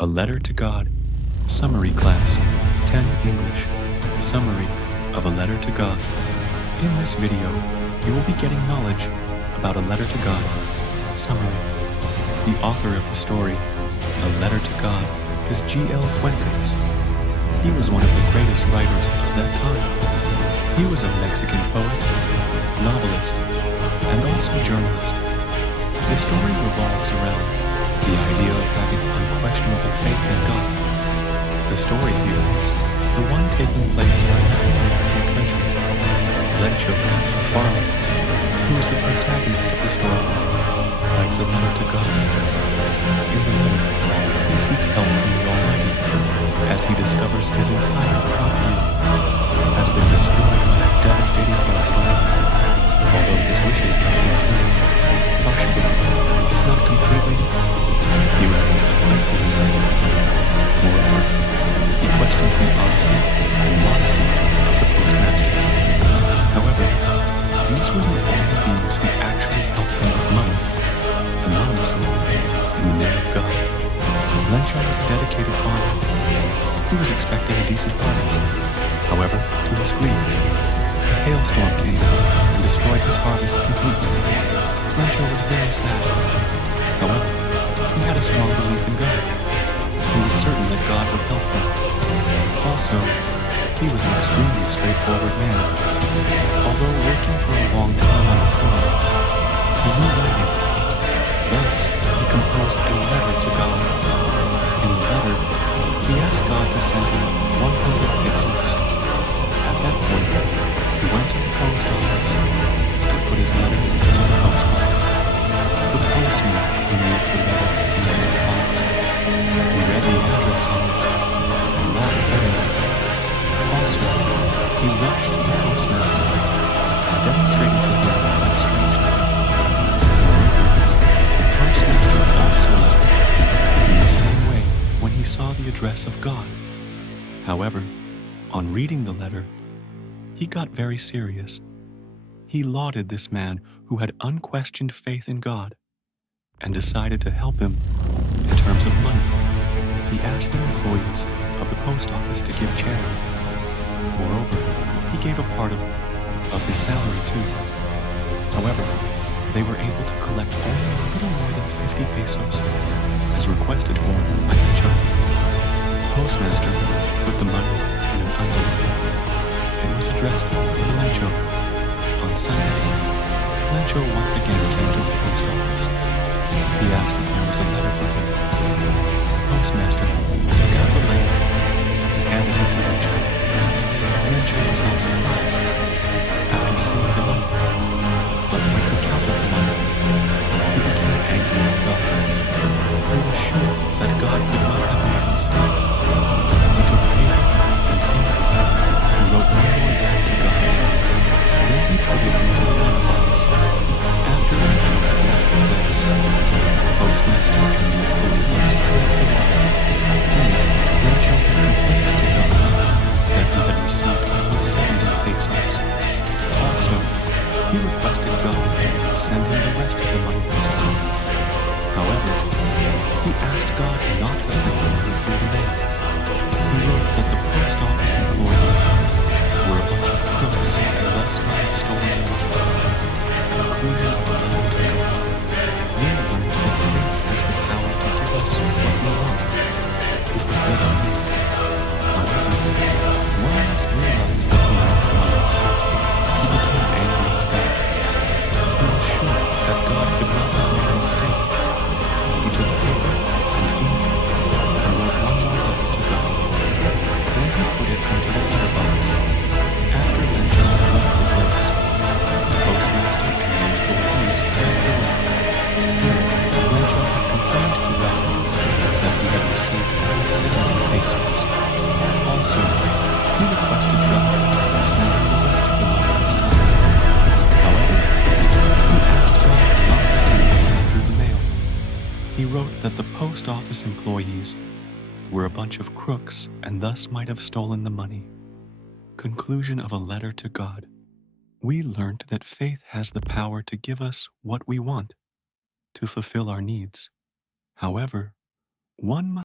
A Letter to God. Summary Class 10 English. Summary of A Letter to God. In this video, you will be getting knowledge about A Letter to God. Summary. The author of the story, A Letter to God, is G.L. Fuentes. He was one of the greatest writers of that time. He was a Mexican poet, novelist, and also journalist. The story revolves around the idea of having unquestionable faith in God. The story here is the one taking place in an American country. Lencho, a farmer, who is the protagonist of the story, writes a letter to God. In the letter, he seeks help from the Almighty, as he discovers his entire crop yield has been destroyed by a devastating hailstorm. Although his wishes have been fulfilled, partially, if not completely, he remains ungrateful in life. Moreover, he questions the honesty and modesty of the postmasters. However, these were the only beings who actually helped him with money, anonymously, in the name of God. Lencho was a dedicated farmer. He was expecting a decent harvest. However, to his grief, a hailstorm came and destroyed his harvest completely. Lencho was very sad. However, he had a strong belief in God. He was certain that God would help him. Also, he was an extremely straightforward man. Although working for a long time on the farm, he knew writing. Thus, he composed a letter to God. In the letter, he asked God to send him 100 pesos. At that point, he went to the post office and put his letter into the post box. The postman removed the letter from the mailbox. He read the address on it and walked away. Also, he rushed to the postmaster and demonstrated to him that strange letter. The postmaster also left in the same way when he saw the address of God. However, on reading the letter, he got very serious. He lauded this man who had unquestioned faith in God and decided to help him in terms of money. He asked the employees of the post office to give charity. Moreover, he gave a part of his salary too. However, they were able to collect only a little more than 50 pesos, as requested for by Lencho. The postmaster put the money in an envelope. It was addressed to Lencho. On Sunday, Lencho once again came to the post office. He asked if there was a letter for him. The postmaster took out the letter and handed it to Lencho. Lencho was not surprised after seeing the letter, but when he counted the money, he became angry at God. He was sure that God could not have made a mistake. He took paper and ink and wrote one more letter to God. Then he put it into the mailbox. After Lencho had left the place, the postmaster and the employees read the letter. Then Lencho had complained to God that he had received only 70 pesos. Also, he requested God to send him the rest of the money this time. However, he asked God not to send the money through the mail. He wrote that the post office employees were a bunch of crooks and thus might have stolen the money. Conclusion of a letter to God. We learned that faith has the power to give us what we want, to fulfill our needs. However, one must realize that we are honest. He became angry at God. He was sure that God could not have made a mistake. He took paper and ink and wrote one more letter to God. Then he put it into the letterbox. After Lencho had left the place, the postmaster and the employees read the letter. Here, Lencho had complained to God that he had received only 70 pesos. Also, he requested God to send him the rest of the money this time. However, he asked God not to send the money through the mail. He wrote that the post office employees were a bunch of crooks and thus might have stolen the money. Conclusion of a letter to God. We learned that faith has the power to give us what we want, to fulfill our needs. However, one must